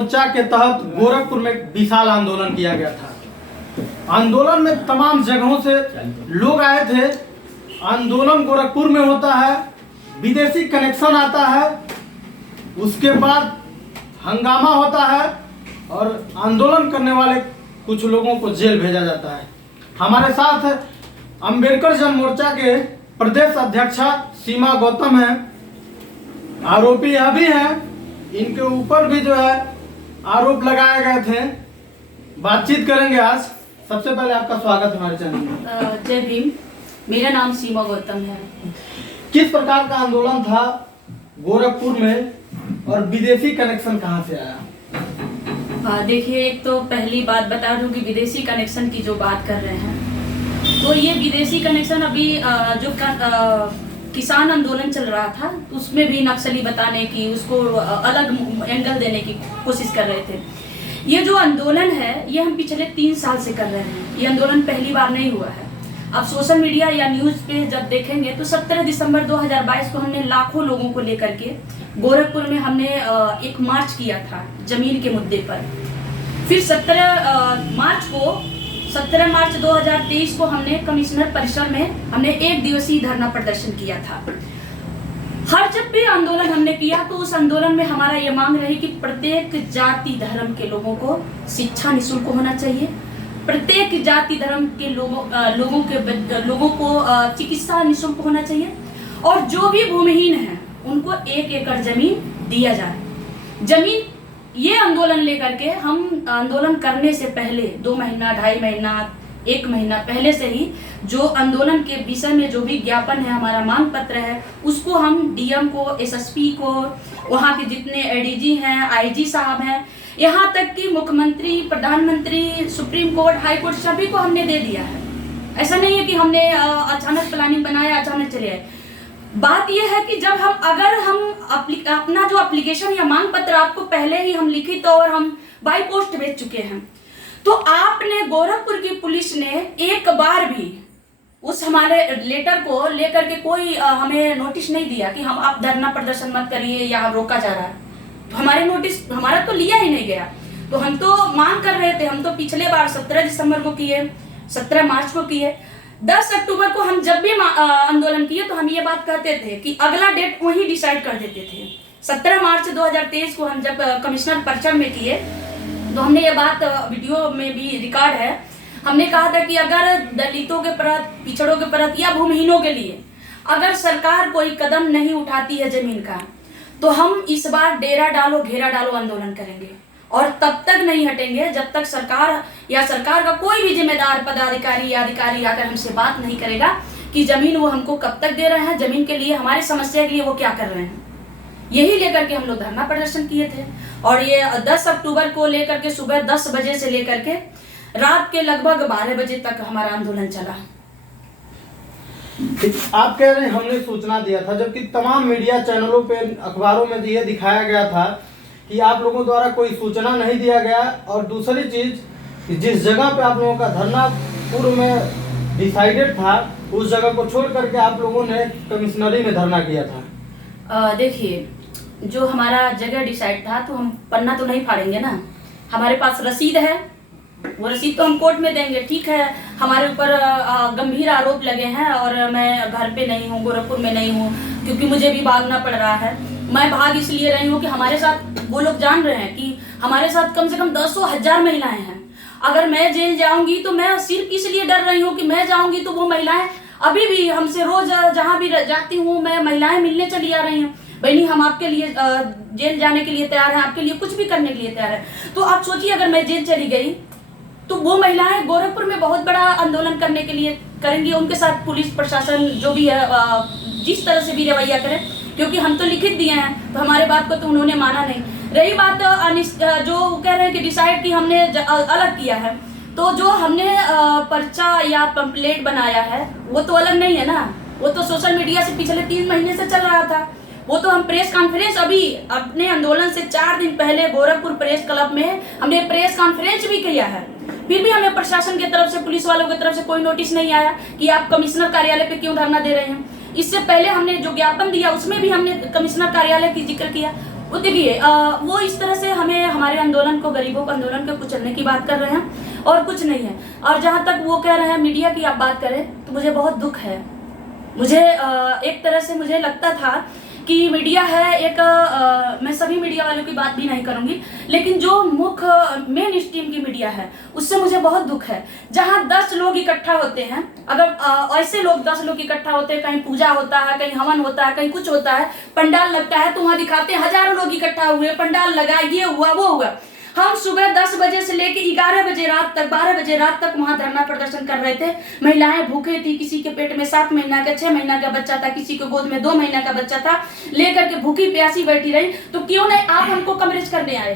मोर्चा के तहत गोरखपुर में विशाल आंदोलन किया गया था। आंदोलन में तमाम जगहों से लोग आए थे। आंदोलन गोरखपुर में होता है, विदेशी कनेक्शन आता है, उसके बाद हंगामा होता है और आंदोलन करने वाले कुछ लोगों को जेल भेजा जाता है। हमारे साथ अंबेडकर जन मोर्चा के प्रदेश अध्यक्षा सीमा गौतम है। आरोपी यह भी है, इनके ऊपर भी जो है आरोप लगाए गए थे। बातचीत करेंगे आज। सबसे पहले आपका स्वागत है हमारे चैनल में। जय भीम। मेरा नाम सीमा गौतम है। किस प्रकार का आंदोलन था गोरखपुर में और विदेशी कनेक्शन कहां से आया? देखिए, एक तो पहली बात बता दूं कि विदेशी कनेक्शन की जो बात कर रहे हैं, तो ये विदेशी कनेक्शन अभी जो किसान आंदोलन चल रहा था उसमें भी नक्सली बताने की, उसको अलग एंगल देने की कोशिश कर रहे थे। ये जो आंदोलन है ये हम पिछले 3 साल से कर रहे हैं। ये आंदोलन पहली बार नहीं हुआ है। अब सोशल मीडिया या न्यूज पे जब देखेंगे तो 17 दिसंबर 2022 को हमने लाखों लोगों को लेकर के गोरखपुर में हमने एक मार्च किया था जमीन के मुद्दे पर। फिर 17 मार्च 2023 को हमने कमिश्नर परिसर में हमने 1 दिवसीय धरना प्रदर्शन किया था। हर जब भी आंदोलन हमने किया तो उस आंदोलन में हमारा ये मांग रही कि प्रत्येक जाति धर्म के लोगों को शिक्षा निःशुल्क होना चाहिए। प्रत्येक जाति धर्म के लोगों को चिकित्सा निःशुल्क होना चाहिए और जो भी भूमिहीन है उनको 1 एकड़ जमीन दिया जाए। जमीन ये आंदोलन लेकर के हम आंदोलन करने से पहले 2 महीना, 2.5 महीना, 1 महीना पहले से ही जो आंदोलन के विषय में जो भी ज्ञापन है, हमारा मांग पत्र है, उसको हम डीएम को, एसएसपी को, वहाँ के जितने एडीजी हैं, आईजी साहब हैं, यहाँ तक कि मुख्यमंत्री, प्रधानमंत्री, सुप्रीम कोर्ट, हाई कोर्ट, सभी को हमने दे दिया है। ऐसा नहीं है कि हमने अचानक प्लानिंग बनाया, अचानक चले आए। बात यह है कि जब अगर हम अपना जो एप्लीकेशन या मांग पत्र आपको पहले ही हम लिखित और हम बाई पोस्ट भेज चुके हैं, तो आपने गोरखपुर की पुलिस ने एक बार भी उस हमारे लेटर को लेकर के कोई हमें नोटिस नहीं दिया कि हम आप धरना प्रदर्शन मत करिए या रोका जा रहा है। तो हमारे नोटिस हमारा तो लिया ही नहीं गया। तो हम तो मांग कर रहे थे। हम तो पिछले बार 17 दिसंबर को किए, 17 मार्च को किए, 10 अक्टूबर को हम जब भी आंदोलन किए तो हम ये बात कहते थे कि अगला डेट वही डिसाइड कर देते थे। 17 मार्च 2023 को हम जब कमिश्नर परिसर में किए तो हमने ये बात वीडियो में भी रिकॉर्ड है, हमने कहा था कि अगर दलितों के प्रति, पिछड़ों के प्रति या भूमिहीनों के लिए अगर सरकार कोई कदम नहीं उठाती है जमीन का, तो हम इस बार डेरा डालो घेरा डालो आंदोलन करेंगे और तब तक नहीं हटेंगे जब तक सरकार का कोई भी जिम्मेदार पदाधिकारी या अधिकारी आकर हमसे बात नहीं करेगा कि जमीन वो हमको कब तक दे रहे हैं, जमीन के लिए, हमारी समस्या के लिए वो क्या कर रहे हैं। यही लेकर के हम लोग धरना प्रदर्शन किए थे और ये 10 अक्टूबर को लेकर के सुबह 10 बजे से लेकर के रात के लगभग 12 बजे तक हमारा आंदोलन चला। आप कह रहे हैं हमने सूचना दिया था, जबकि तमाम मीडिया चैनलों पे, अखबारों में ये दिखाया गया था कि आप लोगों द्वारा कोई सूचना नहीं दिया गया। और दूसरी चीज, जिस जगह पे आप लोगों का धरना पूर्व में डिसाइडेड था, उस जगह को छोड़ करके आप लोगों ने कमिश्नरी में धरना किया था। देखिए, जो हमारा जगह डिसाइड था तो हम पन्ना तो नहीं फाड़ेंगे ना। हमारे पास रसीद है, वो रसीद तो हम कोर्ट में देंगे। ठीक है, हमारे ऊपर गंभीर आरोप लगे हैं और मैं घर पे नहीं हूँ, गोरखपुर में नहीं हूँ, क्योंकि मुझे भी भागना पड़ रहा है। मैं भाग इसलिए रही हूँ कि हमारे साथ वो लोग जान रहे हैं कि हमारे साथ कम से कम 10,000 महिलाएं हैं। अगर मैं जेल जाऊंगी तो मैं सिर्फ इसलिए डर रही हूँ कि मैं जाऊंगी तो वो महिलाएं अभी भी हमसे रोज जहाँ भी जाती हूँ मैं महिलाएं मिलने चली आ रही हूँ, बहनी हम आपके लिए जेल जाने के लिए तैयार हैं, आपके लिए कुछ भी करने के लिए तैयार है। तो आप सोचिए, अगर मैं जेल चली गई तो वो महिलाएं गोरखपुर में बहुत बड़ा आंदोलन करने के लिए करेंगी। उनके साथ पुलिस प्रशासन जो भी है जिस तरह से भी रवैया करे, क्योंकि हम तो लिखित दिए हैं तो हमारे बात को तो उन्होंने माना नहीं। रही बात जो कह रहे हैं कि डिसाइड की हमने अलग किया है, तो जो हमने पर्चा या पंपलेट बनाया है वो तो अलग नहीं है ना। वो तो सोशल मीडिया से पिछले 3 महीने से चल रहा था। वो तो हम प्रेस कॉन्फ्रेंस अभी अपने आंदोलन से 4 दिन पहले गोरखपुर प्रेस क्लब में हमने प्रेस कॉन्फ्रेंस भी किया है। फिर भी हमें प्रशासन की तरफ से, पुलिस वालों की तरफ से कोई नोटिस नहीं आया कि आप कमिश्नर कार्यालय पे क्यों धरना दे रहे हैं। इससे पहले हमने जो ज्ञापन दिया उसमें भी हमने कमिश्नर कार्यालय की जिक्र किया, वो देखिए वो इस तरह से हमें हमारे आंदोलन को, गरीबों के आंदोलन को कुचलने की बात कर रहे हैं और कुछ नहीं है। और जहाँ तक वो कह रहे हैं मीडिया की आप बात करें तो मुझे बहुत दुख है। मुझे एक तरह से मुझे लगता था कि मीडिया है एक मैं सभी मीडिया वालों की बात भी नहीं करूंगी, लेकिन जो मुख्य मेन स्ट्रीम की मीडिया है उससे मुझे बहुत दुख है। जहां 10 लोग इकट्ठा होते हैं, अगर ऐसे लोग 10 लोग इकट्ठा होते हैं, कहीं पूजा होता है, कहीं हवन होता है, कहीं कुछ होता है, पंडाल लगता है, तो वहां दिखाते हैं हजारों लोग इकट्ठा हुए, पंडाल लगा, ये हुआ वो हुआ। हम सुबह 10 बजे से लेकर 11 बजे रात तक, 12 बजे रात तक वहां धरना प्रदर्शन कर रहे थे। महिलाएं भूखे थी, किसी के पेट में 7 महीना का 6 महीना का बच्चा था, किसी के गोद में 2 महीना का बच्चा था, लेकर के भूखी प्यासी बैठी रही। तो क्यों नहीं आप हमको कवरेज करने आए?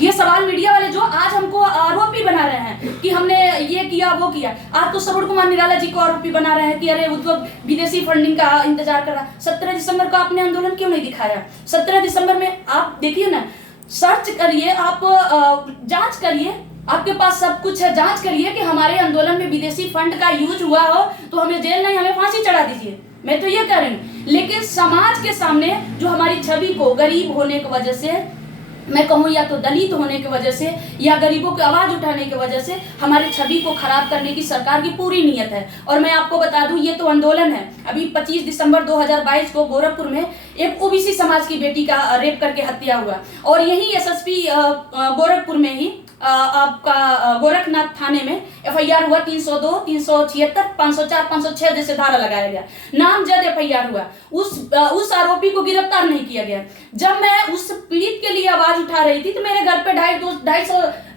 ये सवाल मीडिया वाले जो आज हमको आरोपी बना रहे हैं कि हमने ये किया वो किया। आज तो श्रवण कुमार निराला जी को आरोपी बना रहे हैं कि अरे वो तो विदेशी फंडिंग का इंतजार कर रहा। 17 दिसंबर को आपने आंदोलन क्यों नहीं दिखाया? 17 दिसंबर में आप देखिए ना, सर्च करिए, आप जांच करिए, आपके पास सब कुछ है, जांच करिए कि हमारे आंदोलन में विदेशी फंड का यूज हुआ हो तो हमें जेल नहीं, हमें फांसी चढ़ा दीजिए। मैं तो ये कह रही हूँ। लेकिन समाज के सामने जो हमारी छवि को, गरीब होने की वजह से, मैं कहूँ या तो दलित होने की वजह से या गरीबों की आवाज उठाने की वजह से हमारी छवि को खराब करने की सरकार की पूरी नीयत है। और मैं आपको बता दूं, ये तो आंदोलन है। अभी 25 दिसंबर 2022 को गोरखपुर में एक ओबीसी समाज की बेटी का रेप करके हत्या हुआ, और यही एसएसपी गोरखपुर में ही आपका गोरखनाथ थाने में एफआईआर हुआ। 302, 376, 504, 506 जैसे धारा लगाया गया, नामजद एफआईआर हुआ। उस आरोपी को गिरफ्तार नहीं किया गया। जब मैं उस पीड़ित के लिए आवाज उठा रही थी तो मेरे घर पे 250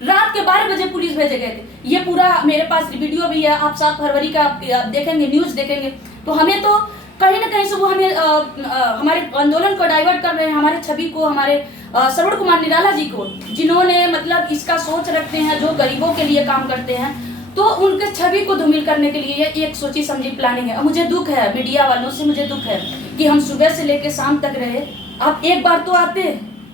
रात के 12 बजे पुलिस भेजे गए थे। ये पूरा मेरे पास वीडियो भी है, आप 7 फरवरी का आप देखेंगे, न्यूज देखेंगे। तो हमें तो कहीं ना कहीं से वो हमें हमारे आंदोलन को डाइवर्ट कर रहे हैं, हमारे छवि को, हमारे श्रवण कुमार निराला जी को, जिन्होंने मतलब इसका सोच रखते हैं, जो गरीबों के लिए काम करते हैं, तो उनके छवि को धूमिल करने के लिए ये एक सोची समझी प्लानिंग है। और मुझे दुख है, मीडिया वालों से मुझे दुख है कि हम सुबह से लेकर शाम तक रहे। आप एक बार तो आते,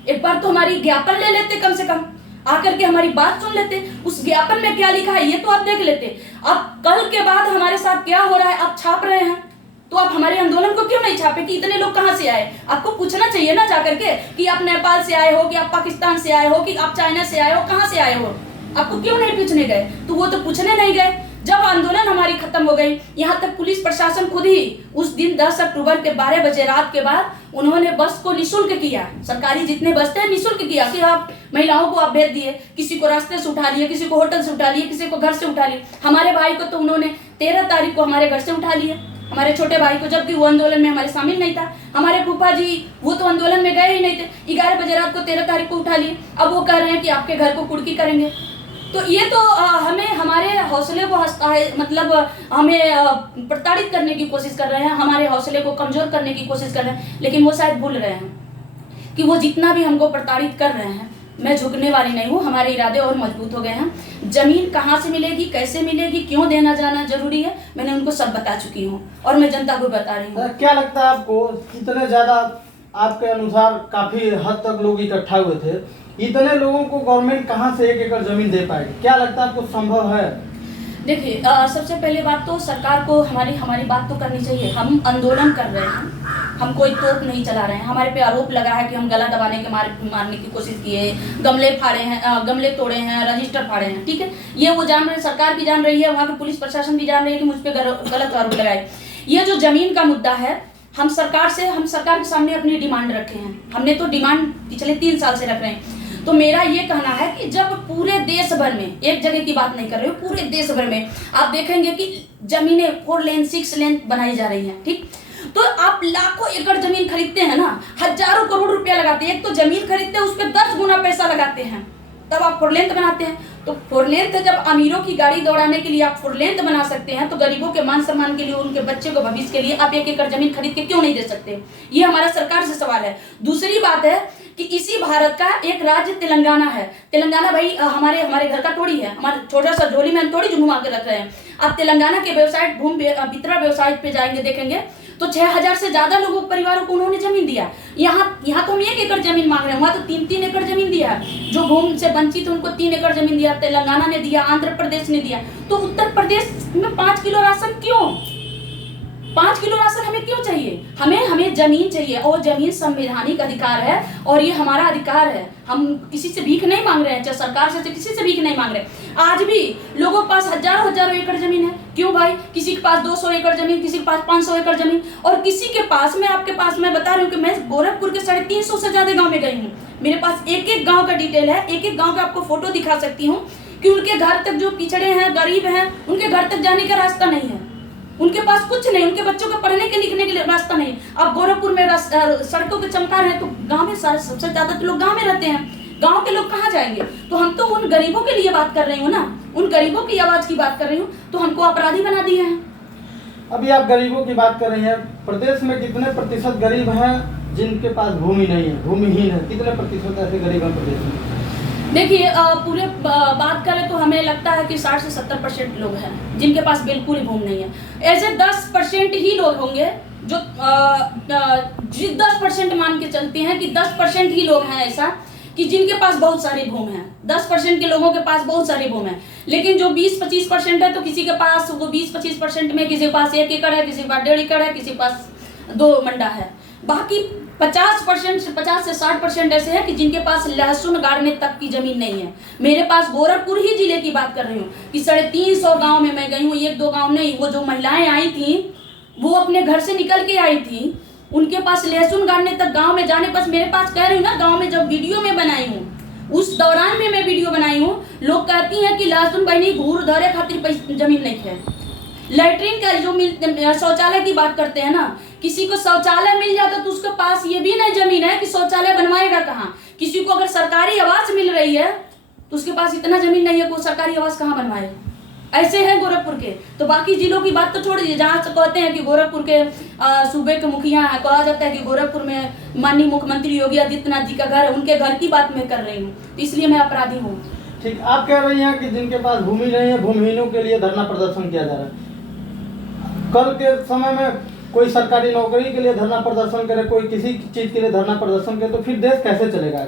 एक बार तो हमारी ज्ञापन ले लेते, कम से कम आकर के हमारी बात सुन लेते। उस ज्ञापन में क्या लिखा है ये तो आप देख लेते। अब कल के बाद हमारे साथ क्या हो रहा है आप छाप रहे हैं, तो आप हमारे आंदोलन को क्यों नहीं छापे कि इतने लोग कहां से आए? आपको पूछना चाहिए ना जाकर के कि आप नेपाल से आए हो, कि आप पाकिस्तान से आए हो, कि आप चाइना से आए हो, कहां से आए हो? आपको क्यों नहीं पूछने गए? तो वो तो पूछने नहीं गए। जब आंदोलन हमारी खत्म हो गई, यहाँ तक पुलिस प्रशासन खुद ही उस दिन 10 अक्टूबर के 12 बजे रात के बाद उन्होंने बस को निःशुल्क किया। सरकारी जितने बस थे निःशुल्क किया कि आप महिलाओं को आप भेज दिए, किसी को रास्ते से उठा लिए, किसी को होटल से उठा लिए, किसी को घर से उठा लिए। हमारे भाई को तो उन्होंने 13 तारीख को हमारे घर से उठा लिए, हमारे छोटे भाई को, जबकि वो आंदोलन में हमारे शामिल नहीं था। हमारे फूफा जी वो तो आंदोलन में गए ही नहीं थे। 11 बजे रात को 13 तारीख को उठा लिए। अब वो कह रहे हैं कि आपके घर को कुर्की करेंगे। तो ये तो हमें हमारे हौसले को मतलब हमें प्रताड़ित करने की कोशिश कर रहे हैं, हमारे हौसले को कमजोर करने की कोशिश कर रहे हैं। लेकिन वो शायद भूल रहे हैं कि वो जितना भी हमको प्रताड़ित कर रहे हैं, मैं झुकने वाली नहीं हूँ। हमारे इरादे और मजबूत हो गए हैं। जमीन कहाँ से मिलेगी, कैसे मिलेगी, क्यों देना जाना जरूरी है, मैंने उनको सब बता चुकी हूँ और मैं जनता को बता रही हूँ। क्या लगता है आपको, कितने ज्यादा आपके अनुसार काफी हद तक लोग इकट्ठा हुए थे, इतने लोगों को गवर्नमेंट कहाँ से 1 एकड़ जमीन दे पाएगी? क्या लगता है आपको संभव है? देखिए सबसे पहले बात तो सरकार को हमारी बात तो करनी चाहिए। हम आंदोलन कर रहे हैं, हम कोई तोप नहीं चला रहे हैं। हमारे पे आरोप लगा है कि हम गला दबाने के मारने की कोशिश किए, गमले फाड़े हैं, गमले तोड़े हैं, रजिस्टर फाड़े हैं। ठीक है, ये वो जान रहे, सरकार भी जान रही है, वहाँ की पुलिस प्रशासन भी जान रही है कि मुझ पर गलत आरोप लगाए। ये जो जमीन का मुद्दा है, हम सरकार के सामने अपनी डिमांड रखे हैं। हमने तो डिमांड पिछले 3 साल से रख रहे हैं। तो मेरा ये कहना है कि जब पूरे देश भर में, एक जगह की बात नहीं कर रही हूँ, पूरे देश भर में आप देखेंगे कि जमीनें 4 लेन 6 लेन बनाई जा रही हैं। ठीक, तो आप लाखों एकड़ जमीन खरीदते हैं ना, हजारों करोड़ रुपया लगाते हैं। एक तो जमीन खरीदते हैं, उस पर 10 गुना पैसा लगाते हैं, तब आप 4 लेन बनाते हैं। तो 4 लेन जब अमीरों की गाड़ी दौड़ाने के लिए आप 4 लेन बना सकते हैं, तो गरीबों के मान सम्मान के लिए, उनके बच्चे को भविष्य के लिए आप 1 एकड़ जमीन खरीद के क्यों नहीं दे सकते? ये हमारा सरकार से सवाल है। दूसरी बात है कि इसी भारत का एक राज्य तेलंगाना है। तेलंगाना भाई हमारे घर का थोड़ी है, हमारा छोटा सा झोली में थोड़ी जो घुमा के रख रहे हैं। आप तेलंगाना के वेबसाइट भूमि वितरण वेबसाइट पे जाएंगे, देखेंगे तो 6000 से ज्यादा लोगों परिवारों को उन्होंने जमीन दिया। यहाँ तो हम 1 एकड़ जमीन मांग रहे हैं, वहाँ तो 3-3 एकड़ जमीन दिया है। जो भूमि से वंचित उनको 3 एकड़ जमीन दिया, तेलंगाना ने दिया, आंध्र प्रदेश ने दिया। तो उत्तर प्रदेश में 5 किलो राशन क्यों? 5 किलो राशन हमें क्यों चाहिए? हमें जमीन चाहिए, और जमीन संवैधानिक अधिकार है और ये हमारा अधिकार है। हम किसी से भीख नहीं मांग रहे हैं, चाहे सरकार से किसी से भीख नहीं मांग रहे। आज भी लोगों के पास हजारों एकड़ जमीन है। क्यों भाई? किसी के पास 200 एकड़ जमीन, किसी के पास 500 एकड़ जमीन, और किसी के पास, मैं बता रही हूँ कि मैं गोरखपुर के 350 से ज्यादा गाँव में गई हूँ। मेरे पास एक एक गाँव का डिटेल है, एक एक गाँव का आपको फोटो दिखा सकती हूँ कि उनके घर तक, जो पिछड़े हैं, गरीब हैं, उनके घर तक जाने का रास्ता नहीं है, उनके पास कुछ नहीं, उनके बच्चों को पढ़ने के लिखने के लिए रास्ता नहीं। अब गोरखपुर में सड़कों के चमकार है, तो गांव में सबसे ज्यादा तो लोग गांव में रहते हैं, गांव के लोग कहाँ जाएंगे? तो हम तो उन गरीबों के लिए बात कर रही हूँ ना, उन गरीबों की आवाज की बात कर रही हूँ, तो हमको अपराधी बना दिए हैं। अभी आप गरीबों की बात कर रही हैं, प्रदेश में कितने प्रतिशत गरीब हैं जिनके पास भूमि नहीं है, भूमिहीन है? कितने प्रतिशत ऐसे गरीब हैं प्रदेश में? देखिए, पूरे बात करें तो हमें लगता है कि 60 से 70% लोग हैं जिनके पास बिल्कुल ही भूमि नहीं है। ऐसे 10% ही लोग होंगे जो 10% मान के चलते हैं कि 10% ही लोग हैं ऐसा कि जिनके पास बहुत सारी भूमि है। 10% के लोगों के पास बहुत सारी भूमि है, लेकिन जो 20-25% है, तो किसी के पास वो 20-25% में किसी के पास 1 एकड़ है, किसी के पास 1.5 एकड़ है, किसी के पास 2 मंडा है। बाकी 50% से 60% ऐसे हैं कि जिनके पास लहसुन गाड़ने तक की जमीन नहीं है। मेरे पास गोरखपुर ही जिले की बात कर रही हूँ कि 350 गांव में मैं गई हूँ, 1-2 गांव नहीं। वो जो महिलाएं आई थी, वो अपने घर से निकल के आई थी, उनके पास लहसुन गाड़ने तक गांव में जाने पास, मेरे पास कह रही हूँ ना, गांव में जब वीडियो में बनाई हूँ, उस दौरान में मैं वीडियो बनाई हूँ, लोग कहती हैं कि लहसुन बहनी घूर धरे खातिर जमीन नहीं है। लैट्रिन का जो शौचालय की बात करते हैं ना, किसी को शौचालय मिल जाता तो उसके पास ये भी नहीं जमीन है कि शौचालय बनवाएगा कहाँ। किसी को अगर सरकारी आवास मिल रही है तो उसके पास इतना जमीन नहीं है कि वो सरकारी आवास कहाँ बनवाए। ऐसे हैं गोरखपुर के। तो बाकी जिलों की बात तो छोड़ दीजिए, जहाँ से कहते हैं कि गोरखपुर के सूबे के मुखिया है, कहा जाता है कि गोरखपुर में माननीय मुख्यमंत्री योगी आदित्यनाथ जी का घर है, उनके घर की बात मैं कर रही हूँ, तो इसलिए मैं अपराधी हूँ। ठीक, आप कह रही हैं कि जिनके पास भूमि नहीं है, भूमिहीनों के लिए धरना प्रदर्शन किया जा रहा है। कल के समय में कोई सरकारी नौकरी के लिए धरना प्रदर्शन करे, कोई किसी चीज के लिए धरना प्रदर्शन करे, तो फिर देश कैसे चलेगा?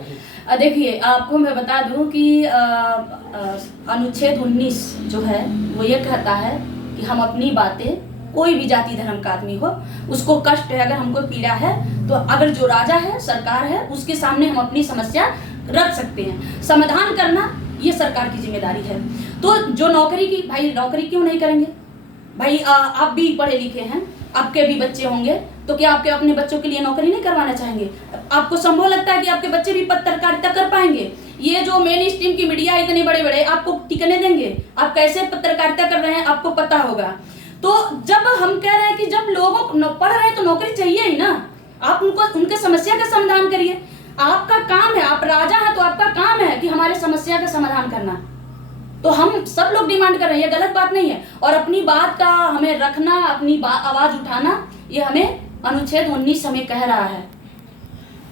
देखिए, आपको मैं बता दूं कि अनुच्छेद 19 जो है वो ये कहता है कि हम अपनी बातें, कोई भी जाति धर्म का आदमी हो, उसको कष्ट है, अगर हमको पीड़ा है, तो अगर जो राजा है, सरकार है, उसके सामने हम अपनी समस्या रख सकते हैं। समाधान करना ये सरकार की जिम्मेदारी है। तो जो नौकरी की, भाई नौकरी क्यों नहीं करेंगे? भाई आप भी पढ़े लिखे हैं, आपके भी बच्चे होंगे, तो क्या आपके अपने बच्चों के लिए नौकरी नहीं करवाना चाहेंगे? आपको संभव लगता है कि आपके बच्चे भी पत्रकारिता कर पाएंगे? ये जो मेन स्ट्रीम की मीडिया इतने बड़े बड़े आपको टिकने देंगे? आप कैसे पत्रकारिता कर रहे हैं आपको पता होगा। तो जब हम कह रहे हैं कि जब लोगों पढ़ रहे हैं तो नौकरी चाहिए ही ना, आप उनको उनके समस्या का समाधान करिए। आपका काम है, आप राजा हैं तो आपका काम है कि हमारे समस्या का समाधान करना। तो हम सब लोग डिमांड कर रहे हैं, ये गलत बात नहीं है। और अपनी बात का हमें रखना, अपनी आवाज उठाना, ये हमें अनुच्छेद 19 हमें कह रहा है।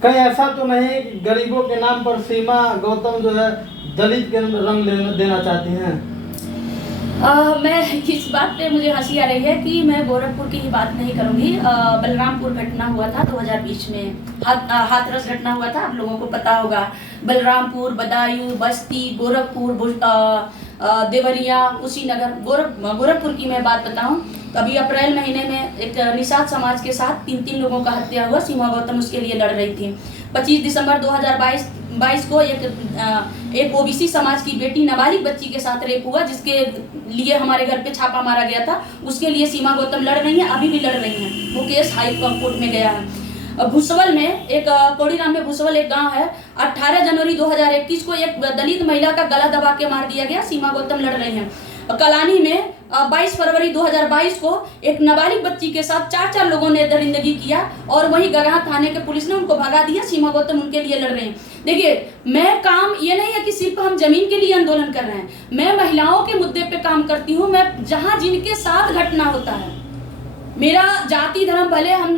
कहीं ऐसा तो नहीं कि गरीबों के नाम पर सीमा गौतम जो है दलित के रंग देना चाहती हैं? मैं इस बात पे मुझे हंसी आ रही है कि मैं गोरखपुर की ही बात नहीं करूंगी। बलरामपुर घटना हुआ था 2020 में, हाथरस घटना हुआ था, आप लोगों को पता होगा। बलरामपुर, बदायूं, बस्ती, गोरखपुर, देवरिया, कुशीनगर, गोरखपुर की मैं बात बताऊं तो अभी अप्रैल महीने में एक निषाद समाज के साथ 3 लोगों का हत्या हुआ। सीमा गौतम उसके लिए लड़ रही थी। 25 दिसंबर 2022 को एक ओबीसी समाज की बेटी, नाबालिग बच्ची के साथ रेप हुआ, जिसके लिए हमारे घर पे छापा मारा गया था। उसके लिए सीमा गौतम लड़ रही हैं, अभी भी लड़ रही हैं। वो केस हाई कोर्ट में गया है। भुसवल में एक कोड़ीराम में भुसवल एक गांव है, 18 जनवरी 2021 को एक दलित महिला का गला दबा के मार दिया गया। सीमा गौतम लड़ रही हैं। कलानी में 22 फरवरी 2022 को एक नाबालिग बच्ची के साथ 4 लोगों ने दरिंदगी किया और वहीं गगहा थाने के पुलिस ने उनको भगा दिया। सीमा गौतम उनके लिए लड़ रहे हैं। देखिए, मैं काम ये नहीं है कि सिर्फ हम जमीन के लिए आंदोलन कर रहे हैं, मैं महिलाओं के मुद्दे पे काम करती हूँ। मैं जहाँ जिनके साथ घटना होता है, मेरा जाति धर्म, भले हम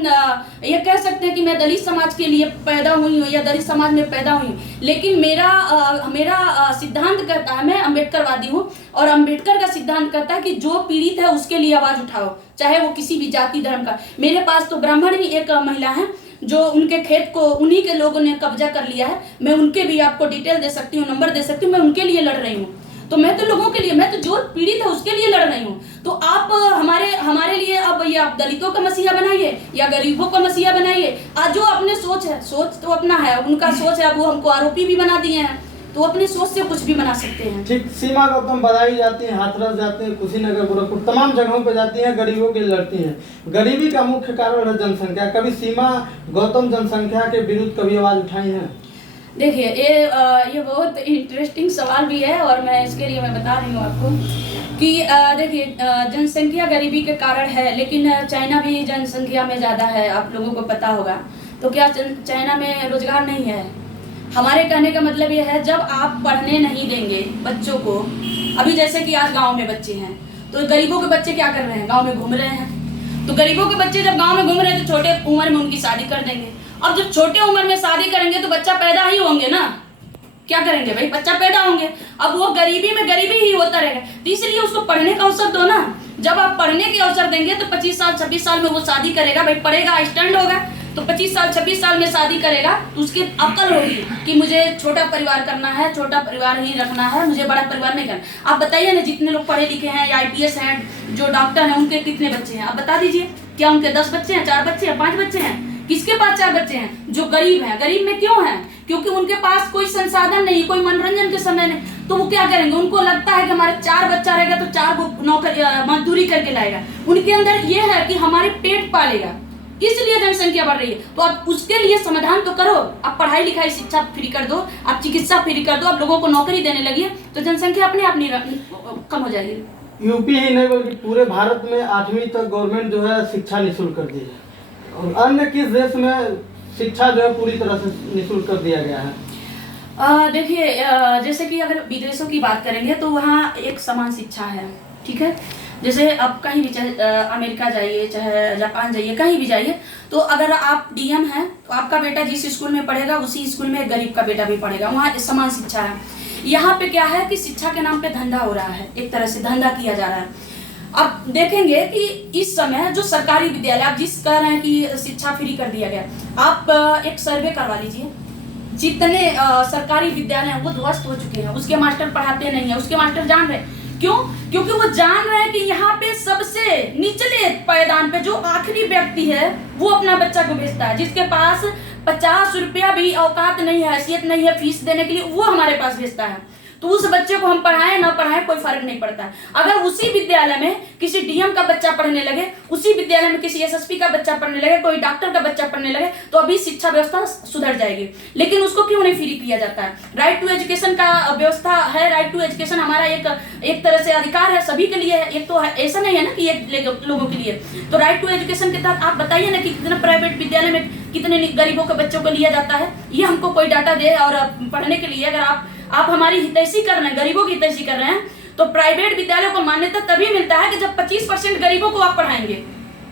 ये कह सकते हैं कि मैं दलित समाज के लिए पैदा हुई हूँ या दलित समाज में पैदा हुई हूँ, लेकिन मेरा सिद्धांत कहता है, मैं अम्बेडकरवादी हूँ और अम्बेडकर का सिद्धांत कहता है कि जो पीड़ित है उसके लिए आवाज उठाओ, चाहे वो किसी भी जाति धर्म का। मेरे पास तो ब्राह्मण ही एक महिला है जो उनके खेत को उन्हीं के लोगों ने कब्जा कर लिया है। मैं उनके भी आपको डिटेल दे सकती हूँ, नंबर दे सकती हूँ, मैं उनके लिए लड़ रही हूँ। तो मैं तो लोगों के लिए, मैं तो जो पीड़ित है उसके लिए लड़ रही हूँ। तो आप हमारे लिए अब ये आप दलितों का मसीहा बनाइए या गरीबों का मसीहा बनाइए। आज जो अपने सोच है, सोच तो अपना है, उनका सोच है, वो हमको आरोपी भी बना दिए हैं, तो अपनी सोच से कुछ भी बना सकते हैं। ठीक, सीमा गौतम बधाई जाती हैं, हाथरस जाती हैं, कुशीनगर, गोरखपुर, तमाम जगहों पे जाती हैं, गरीबों के लिए लड़ती हैं। गरीबी का मुख्य कारण है जनसंख्या। कभी सीमा गौतम जनसंख्या के विरुद्ध कभी आवाज उठाई है? देखिए ये बहुत इंटरेस्टिंग सवाल भी है और मैं इसके लिए मैं बता रही हूँ आपको कि देखिए जनसंख्या गरीबी के कारण है, लेकिन चाइना भी जनसंख्या में ज़्यादा है, आप लोगों को पता होगा। तो क्या चाइना में रोजगार नहीं है? हमारे कहने का मतलब ये है, जब आप पढ़ने नहीं देंगे बच्चों को, अभी जैसे कि आज गांव में बच्चे हैं, तो गरीबों के बच्चे क्या कर रहे हैं? गांव में घूम रहे हैं। तो गरीबों के बच्चे जब गांव में घूम रहे हैं तो छोटे उम्र में उनकी शादी कर देंगे। अब जब छोटे उम्र में शादी करेंगे तो बच्चा पैदा ही होंगे ना, क्या करेंगे भाई, बच्चा पैदा होंगे। अब वो गरीबी में गरीबी ही होता रहेगा। तो इसलिए उसको पढ़ने का अवसर दो ना। जब आप पढ़ने के अवसर देंगे तो 25 साल 26 साल में वो शादी करेगा, भाई पढ़ेगा, स्टैंड होगा, तो 25 साल 26 साल में शादी करेगा तो उसकी अक्ल होगी कि मुझे छोटा परिवार करना है, छोटा परिवार ही रखना है, मुझे बड़ा परिवार नहीं करना। आप बताइए ना, जितने लोग पढ़े लिखे हैं या IPS हैं, जो डॉक्टर हैं, उनके कितने बच्चे हैं? आप बता दीजिए, क्या उनके 10 बच्चे हैं, 4 बच्चे हैं, 5 बच्चे हैं? किसके पास 4 बच्चे हैं? जो गरीब हैं। गरीब में क्यों हैं? क्योंकि उनके पास कोई संसाधन नहीं, कोई मनोरंजन के समय नहीं। तो वो क्या करेंगे? उनको लगता है कि हमारे 4 बच्चा रहेगा तो 4 को नौकरी मजदूरी करके लाएगा। उनके अंदर ये है कि हमारे पेट पालेगा, इसलिए जनसंख्या बढ़ रही है। तो आप उसके लिए समाधान तो करो। आप पढ़ाई लिखाई शिक्षा फ्री कर दो, आप चिकित्सा फ्री कर दो, आप लोगों को नौकरी देने लगिए, तो जनसंख्या अपने आप नहीं कम हो जाएगी। यूपी ही नहीं बल्कि पूरे भारत में 8वीं तक गवर्नमेंट जो है शिक्षा निःशुल्क कर दी है, और अन्य किस देश में शिक्षा जो है पूरी तरह से निःशुल्क कर दिया गया है? देखिए जैसे कि अगर विदेशों की बात करेंगे तो वहाँ एक समान शिक्षा है, ठीक है। जैसे आप कहीं भी, चाहे अमेरिका जाइए, चाहे जापान जाइए, कहीं भी जाइए, तो अगर आप DM हैं तो आपका बेटा जिस स्कूल में पढ़ेगा उसी स्कूल में गरीब का बेटा भी पढ़ेगा, वहाँ समान शिक्षा है। यहाँ पे क्या है कि शिक्षा के नाम पे धंधा हो रहा है, एक तरह से धंधा किया जा रहा है। आप देखेंगे कि इस समय जो सरकारी विद्यालय, आप जिस कह रहे हैं कि शिक्षा फ्री कर दिया गया, आप एक सर्वे करवा लीजिए, जितने सरकारी विद्यालय हैं वो ध्वस्त हो चुके हैं, उसके मास्टर पढ़ाते नहीं है, उसके मास्टर जान रहे हैं। क्यों? क्योंकि वो जान रहे हैं कि यहाँ पे सबसे निचले पायदान पे जो आखिरी व्यक्ति है वो अपना बच्चा को भेजता है, जिसके पास 50 रुपया भी औकात नहीं है, हैसियत नहीं है फीस देने के लिए, वो हमारे पास भेजता है। तो उस बच्चे को हम पढ़ाएं ना पढ़ाएं कोई फर्क नहीं पड़ता। अगर उसी विद्यालय में किसी DM का बच्चा पढ़ने लगे, उसी विद्यालय में किसी SSP का बच्चा पढ़ने लगे, कोई डॉक्टर का बच्चा पढ़ने लगे, तो अभी शिक्षा व्यवस्था सुधर जाएगी। लेकिन उसको क्यों नहीं फ्री किया जाता है? राइट टू एजुकेशन का व्यवस्था है। राइट टू एजुकेशन हमारा एक तरह से अधिकार है, सभी के लिए है। एक तो ऐसा नहीं है ना कि एक लोगों के लिए। तो राइट टू एजुकेशन के तहत आप बताइए ना कि कितने प्राइवेट विद्यालय में कितने गरीबों के बच्चों को लिया जाता है, ये हमको कोई डाटा दे। और पढ़ने के लिए अगर आप हमारी हितैषी कर रहे हैं, गरीबों की हितैषी कर रहे हैं, तो प्राइवेट विद्यालयों को मान्यता तभी मिलता है कि जब 25% गरीबों को आप पढ़ाएंगे,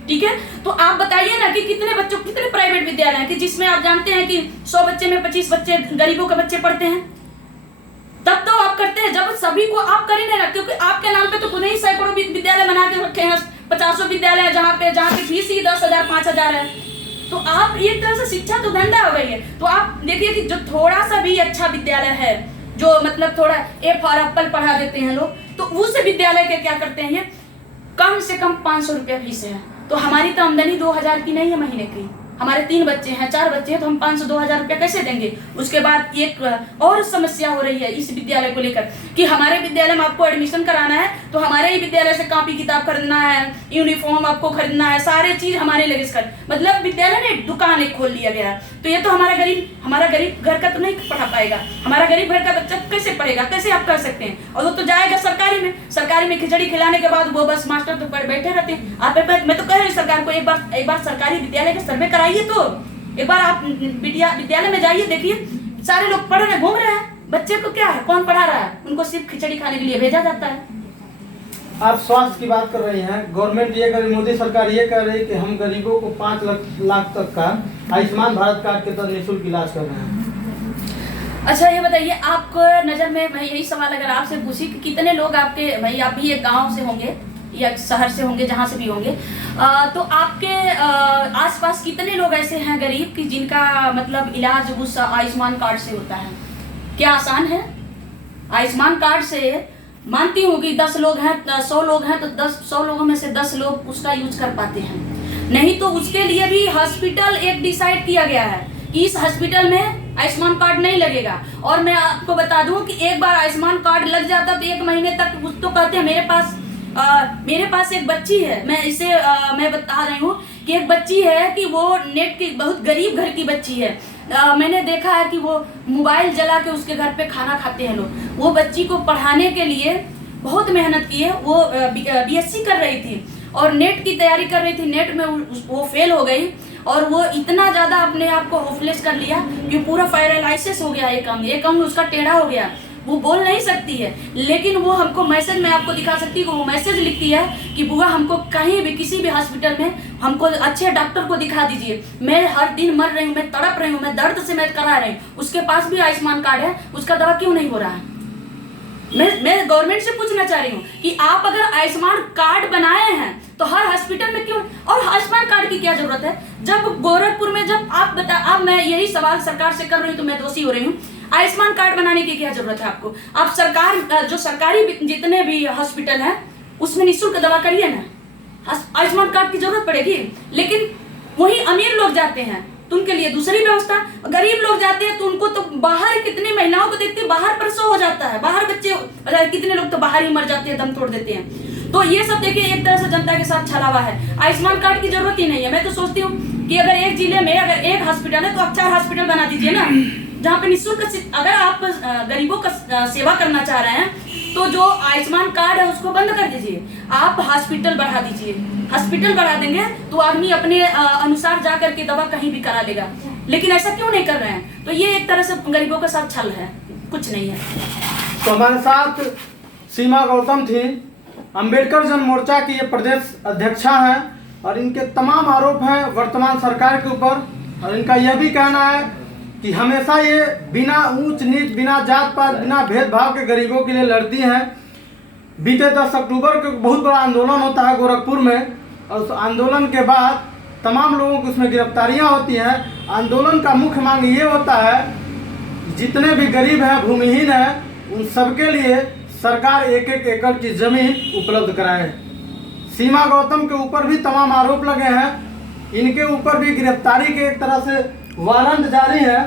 ठीक है। तो आप बताइए ना कि कितने बच्चों, कितने प्राइवेट विद्यालय हैं कि जिसमें आप जानते हैं कि 100 बच्चे में 25 बच्चे गरीबों के बच्चे पढ़ते हैं। तब तो आप करते हैं, जब सभी को आप कर ही नहीं रखते, क्योंकि आपके नाम पे तो खुद ही सैकड़ों विद्यालय बना के रखे हैं, 50 विद्यालय जहाँ पे फीस ही 10,000 5,000 है। तो आप एक तरह से शिक्षा तो धंधा हो गई है। तो आप देखिए कि जो थोड़ा सा भी अच्छा विद्यालय है, जो मतलब थोड़ा A फॉर एप्पल पढ़ा देते हैं लोग, तो उस विद्यालय के क्या करते हैं, ये कम से कम 500 रुपया फीस है। तो हमारी तो आमदनी 2,000 की नहीं है महीने की, हमारे 3 बच्चे हैं 4 बच्चे हैं, तो हम 500 2,000 रुपया कैसे देंगे? उसके बाद एक और समस्या हो रही है इस विद्यालय को लेकर कि हमारे विद्यालय में आपको एडमिशन कराना है तो हमारे ही विद्यालय से कॉपी किताब खरीदना है, यूनिफॉर्म आपको खरीदना है, सारे चीज हमारे लगे कर, मतलब विद्यालय ने दुकान एक खोल लिया गया है। तो ये तो हमारा गरीब घर का तो नहीं पढ़ा पाएगा, हमारा गरीब घर का बच्चा कैसे पढ़ेगा, कैसे आप कर सकते हैं? और वो तो जाएगा सरकारी में खिचड़ी खिलाने के बाद वो बस मास्टर तो बैठे रहते हैं। आप मैं तो कह रही हूँ सरकार को एक बार सरकारी विद्यालय का सर्वे कराइए। तो एक बार आप विद्यालय में जाइए, देखिए सारे लोग पढ़ रहे घूम रहे हैं, बच्चे को क्या है, कौन पढ़ा रहा है? उनको सिर्फ खिचड़ी खाने के लिए भेजा जाता है। आप स्वास्थ्य की बात कर रही हैं, गवर्नमेंट ये कर रही, मोदी सरकार ये कह रही है कि हम गरीबों को 5 लाख तक का आयुष्मान भारत कार्ड के तहत निःशुल्क इलाज कर रहे हैं। अच्छा ये बताइए, आपको नजर में मैं यही सवाल अगर आपसे पूछी कि कितने लोग आपके, भाई आप भी एक गांव से होंगे या शहर से होंगे, जहाँ से भी होंगे, तो आपके आसपास कितने लोग ऐसे हैं गरीब कि जिनका मतलब इलाज उस आयुष्मान कार्ड से होता है? क्या आसान है? आयुष्मान कार्ड से मानती हूँ कि 10 लोग हैं 100 लोग हैं तो 100 लोगों में से 10 लोग उसका यूज कर पाते हैं, नहीं तो उसके लिए भी हॉस्पिटल एक डिसाइड किया गया है कि इस हॉस्पिटल में आयुष्मान कार्ड नहीं लगेगा। और मैं आपको बता दूं कि एक बार आयुष्मान कार्ड लग जाता तो 1 महीने तक तो कहते हैं मेरे पास एक बच्ची है, मैं बता रही हूँ कि एक बच्ची है कि वो नेट की बहुत गरीब घर की बच्ची है। मैंने देखा है कि वो मोबाइल जला के उसके घर पे खाना खाते हैं लोग। वो बच्ची को पढ़ाने के लिए बहुत मेहनत की है। वो बीएससी कर रही थी और नेट की तैयारी कर रही थी, नेट में वो फेल हो गई और वो इतना ज़्यादा अपने आप को होपलेस कर लिया कि पूरा पैरालाइसिस हो गया, एक अंग उसका टेढ़ा हो गया, वो बोल नहीं सकती है। लेकिन वो हमको मैसेज में आपको दिखा सकती है, वो मैसेज लिखती है कि बुआ हमको कहीं भी किसी भी हॉस्पिटल में हमको अच्छे डॉक्टर को दिखा दीजिए, मैं हर दिन मर रही हूँ, मैं तड़प रही हूँ, मैं दर्द से मैं करा रही हूँ। उसके पास भी आयुष्मान कार्ड है, उसका दवा क्यों नहीं हो रहा है? मैं गवर्नमेंट से पूछना चाह रही हूँ कि आप अगर आयुष्मान कार्ड बनाए हैं तो हर हॉस्पिटल में क्यों, और आयुष्मान कार्ड की क्या जरूरत है? जब गोरखपुर में जब अब मैं यही सवाल सरकार से कर रही हूँ तो मैं दोषी हो रही हूँ। आयुष्मान कार्ड बनाने की क्या जरूरत है आपको? आप जो सरकारी जितने भी हॉस्पिटल हैं उसमें निःशुल्क दवा करिए ना, आयुष्मान कार्ड की जरूरत पड़ेगी। लेकिन वही अमीर लोग जाते हैं तो उनके लिए दूसरी व्यवस्था, गरीब लोग जाते हैं तो उनको तो बाहर कितनी महिलाओं को देखते हैं बाहर प्रसव हो जाता है, बाहर बच्चे, कितने लोग तो बाहर ही मर जाते हैं, दम तोड़ देते हैं। तो ये सब देखिए एक तरह से जनता के साथ छलावा है। आयुष्मान कार्ड की जरूरत ही नहीं है। मैं तो सोचती हूँ कि अगर एक जिले में अगर एक हॉस्पिटल है तो आप 4 हॉस्पिटल बना दीजिए ना, जहाँ पे निःशुल्क, अगर आप गरीबों का सेवा करना चाह रहे हैं तो जो आयुष्मान कार्ड है उसको बंद कर दीजिए, आप हॉस्पिटल बढ़ा दीजिए। हॉस्पिटल बढ़ा देंगे तो आदमी अपने अनुसार जा करके दवा कहीं भी करा लेगा। लेकिन ऐसा क्यों नहीं कर रहे हैं? तो ये एक तरह से गरीबों के साथ छल है, कुछ नहीं है। तो हमारे साथ सीमा गौतम थी, अंबेडकर जन मोर्चा की ये प्रदेश अध्यक्षा है और इनके तमाम आरोप हैं वर्तमान सरकार के ऊपर। और इनका यह भी कहना है कि हमेशा ये बिना ऊंच नीच, बिना जात पात, बिना भेदभाव के गरीबों के लिए लड़ती हैं। बीते 10 अक्टूबर को बहुत बड़ा आंदोलन होता है गोरखपुर में और उस आंदोलन के बाद तमाम लोगों की उसमें गिरफ्तारियां होती हैं। आंदोलन का मुख्य मांग ये होता है जितने भी गरीब हैं, भूमिहीन हैं, उन सबके लिए सरकार 1-1 एकड़ की जमीन उपलब्ध कराए। सीमा गौतम के ऊपर भी तमाम आरोप लगे हैं, इनके ऊपर भी गिरफ्तारी के एक तरह से वारंट जारी है।